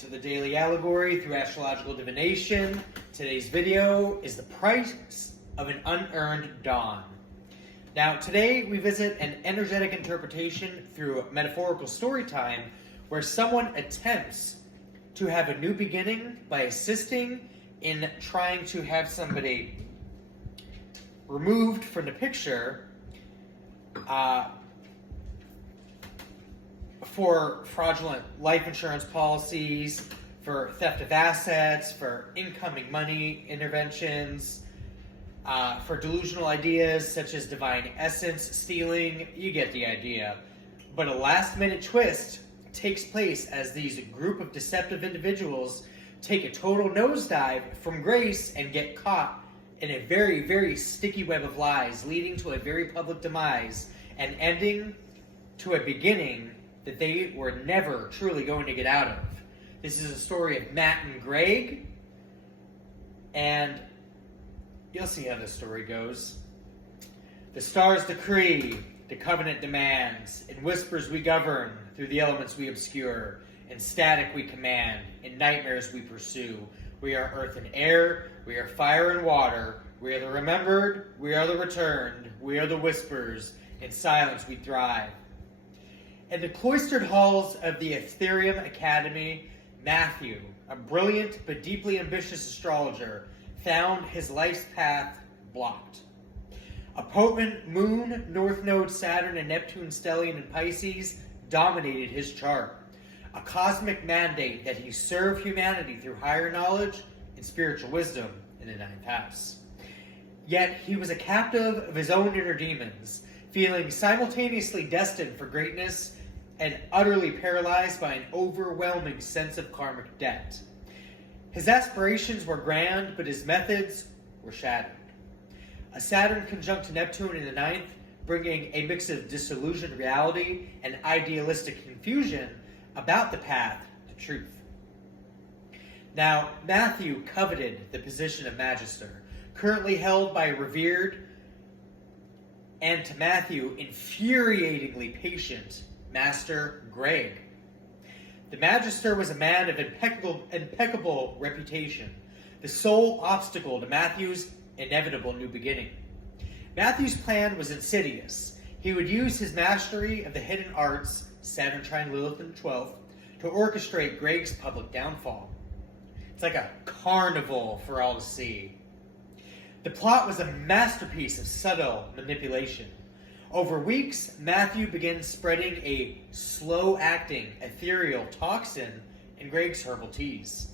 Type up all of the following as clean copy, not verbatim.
to the Daily Allegory through astrological divination. Today's video is the price of an unearned dawn. Now, today we visit an energetic interpretation through metaphorical story time where someone attempts to have a new beginning by assisting in trying to have somebody removed from the picture for fraudulent life insurance policies, for theft of assets, for incoming money interventions, for delusional ideas such as divine essence stealing. You get the idea. But a last-minute twist takes place as these group of deceptive individuals take a total nosedive from grace and get caught in a very, very sticky web of lies, leading to a very public demise and ending to a beginning that they were never truly going to get out of. This is a story of Matt and Greg, and you'll see how this story goes. The stars decree, the covenant demands, in whispers we govern, through the elements we obscure, in static we command, in nightmares we pursue. We are earth and air, we are fire and water, we are the remembered, we are the returned, we are the whispers, in silence we thrive. In the cloistered halls of the Ethereum Academy, Matthew, a brilliant but deeply ambitious astrologer, found his life's path blocked. A potent moon, North Node, Saturn, and Neptune stellium in Pisces dominated his chart. A cosmic mandate that he serve humanity through higher knowledge and spiritual wisdom in the ninth house. Yet he was a captive of his own inner demons, feeling simultaneously destined for greatness and utterly paralyzed by an overwhelming sense of karmic debt. His aspirations were grand, but his methods were shattered. A Saturn conjunct Neptune in the ninth, bringing a mix of disillusioned reality and idealistic confusion about the path to truth. Now, Matthew coveted the position of Magister, currently held by a revered and, to Matthew, infuriatingly patient Master Greg. The Magister was a man of impeccable reputation, the sole obstacle to Matthew's inevitable new beginning. Matthew's plan was insidious. He would use his mastery of the hidden arts, Saturn trine Lilith in the 12th, to orchestrate Greg's public downfall. It's like a carnival for all to see. The plot was a masterpiece of subtle manipulation. Over weeks, Matthew began spreading a slow-acting, ethereal toxin in Greg's herbal teas,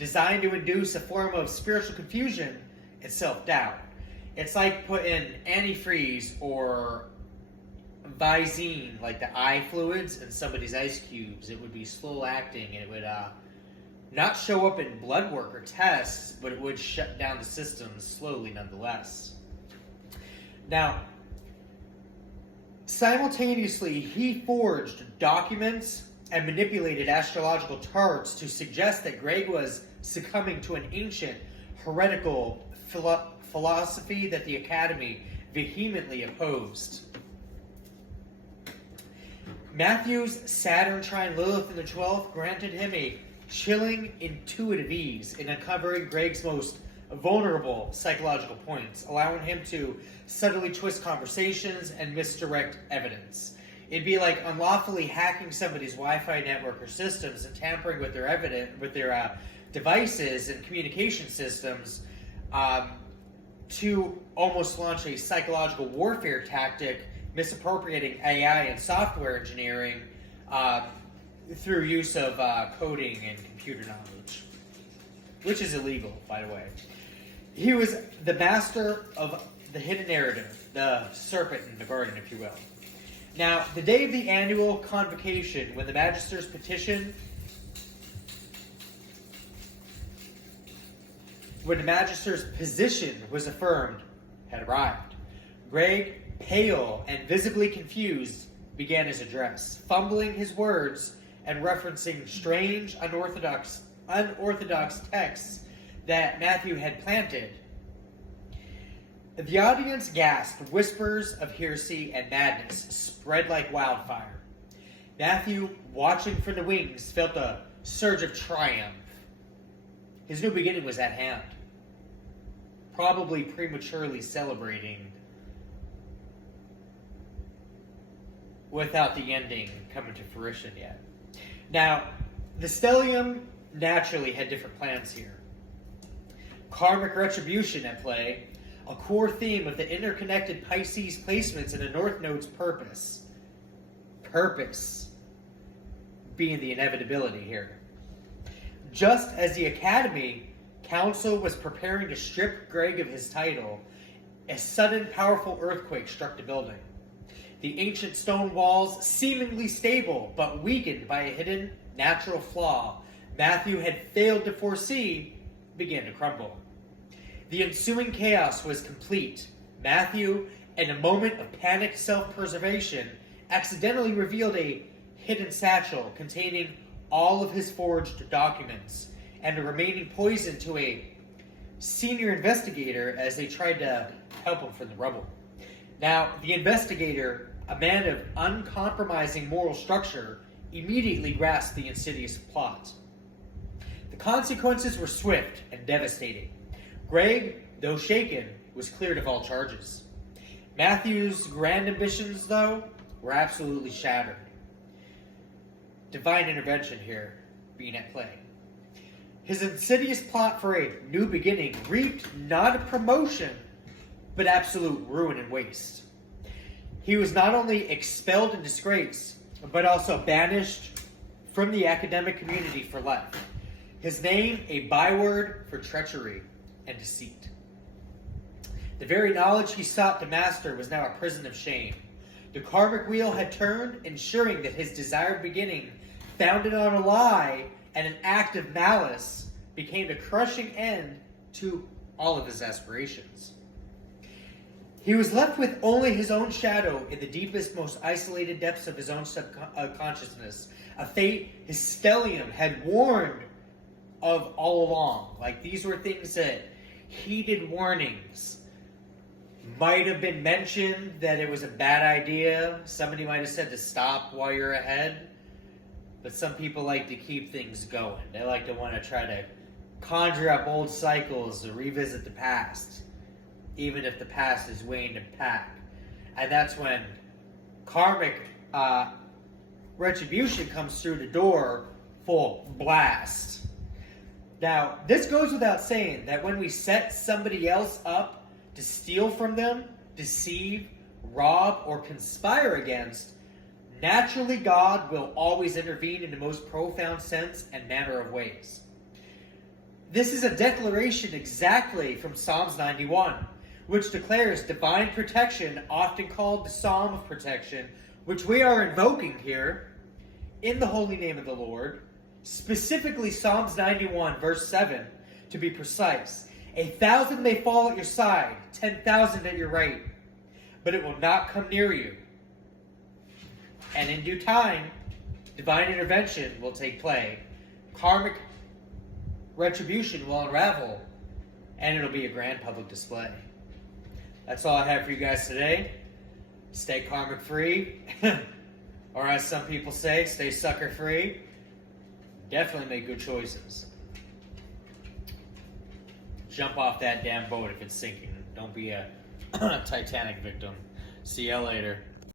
designed to induce a form of spiritual confusion and self-doubt. It's like putting antifreeze or Visine, like the eye fluids, in somebody's ice cubes. It would be slow-acting, and it would not show up in blood work or tests, but it would shut down the system slowly nonetheless. Now, simultaneously, he forged documents and manipulated astrological charts to suggest that Greg was succumbing to an ancient, heretical philosophy that the Academy vehemently opposed. Matthew's Saturn trine Lilith in the 12th granted him a chilling, intuitive ease in uncovering Greg's most vulnerable psychological points, allowing him to subtly twist conversations and misdirect evidence. It'd be like unlawfully hacking somebody's Wi-Fi network or systems and tampering with their devices and communication systems to almost launch a psychological warfare tactic, misappropriating AI and software engineering through use of coding and computer knowledge, which is illegal, by the way. He was the master of the hidden narrative, the serpent in the garden, if you will. Now, the day of the annual convocation, when the Magister's position was affirmed, had arrived. Greg, pale and visibly confused, began his address, fumbling his words and referencing strange, unorthodox texts that Matthew had planted. The audience gasped. Whispers of heresy and madness spread like wildfire. Matthew, watching from the wings, felt a surge of triumph. His new beginning was at hand, probably prematurely celebrating without the ending coming to fruition yet. Now, the stellium naturally had different plans here. Karmic retribution at play, a core theme of the interconnected Pisces placements in the North Node's purpose. Purpose being the inevitability here. Just as the Academy Council was preparing to strip Greg of his title, a sudden powerful earthquake struck the building. The ancient stone walls, seemingly stable but weakened by a hidden natural flaw Matthew had failed to foresee, began to crumble. The ensuing chaos was complete. Matthew, in a moment of panicked self-preservation, accidentally revealed a hidden satchel containing all of his forged documents and the remaining poison to a senior investigator as they tried to help him from the rubble. Now, the investigator, a man of uncompromising moral structure, immediately grasped the insidious plot. The consequences were swift and devastating. Greg, though shaken, was cleared of all charges. Matthew's grand ambitions, though, were absolutely shattered. Divine intervention here being at play. His insidious plot for a new beginning reaped not a promotion, but absolute ruin and waste. He was not only expelled in disgrace, but also banished from the academic community for life. His name a byword for treachery and deceit. The very knowledge he sought to master was now a prison of shame. The karmic wheel had turned, ensuring that his desired beginning, founded on a lie and an act of malice, became the crushing end to all of his aspirations. He was left with only his own shadow in the deepest, most isolated depths of his own subconsciousness, a fate his stellium had warned of all along. Like, these were things that heeded warnings. Might have been mentioned that it was a bad idea. Somebody might have said to stop while you're ahead. But some people like to keep things going. They like to want to try to conjure up old cycles to revisit the past, even if the past is waned and packed. And that's when karmic retribution comes through the door full blast. Now, this goes without saying that when we set somebody else up to steal from them, deceive, rob, or conspire against, naturally God will always intervene in the most profound sense and manner of ways. This is a declaration exactly from Psalms 91, which declares divine protection, often called the Psalm of Protection, which we are invoking here in the holy name of the Lord. Specifically Psalms 91, verse 7, to be precise. 1,000 may fall at your side, 10,000 at your right, but it will not come near you. And in due time, divine intervention will take place. Karmic retribution will unravel, and it'll be a grand public display. That's all I have for you guys today. Stay karmic free, or as some people say, stay sucker free. Definitely make good choices. Jump off that damn boat if it's sinking. Don't be a Titanic victim. See ya later.